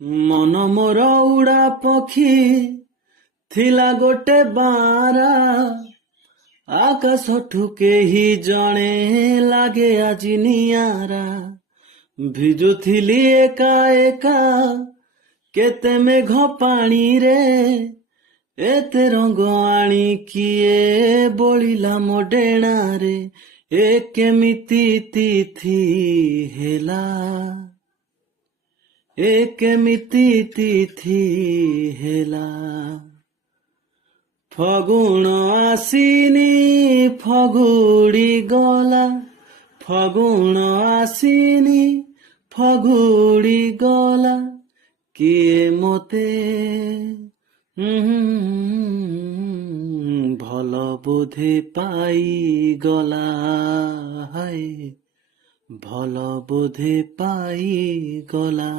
मन मोर उड़ा पक्षी थिला गोटे बारा आकाशठु केही जणे लागे आजी नियारा भिजुथिली एका एका केते मेघ पानी रे एते रंग आणी किए बोलिला मो डेणारे ए केमिति तिथि हेला ए केमिति तिथि हेला फगुण आसिनी फगुड़ी गला फगुण आसिनी फगुड़ी गला किए मोते भल बोधे पाई गला हाय भल बोधे पाई गला।